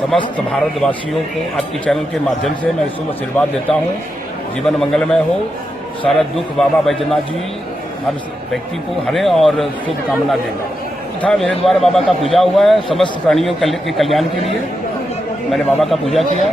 समस्त भारतवासियों को आपके चैनल के माध्यम से मैं शुभ आशीर्वाद देता हूँ। जीवन मंगलमय हो, सारा दुख बाबा बैजनाथ जी हर व्यक्ति को हरे और शुभकामना देगा। तथा मेरे द्वारा बाबा का पूजा हुआ है, समस्त प्राणियों के कल्याण के लिए मैंने बाबा का पूजा किया।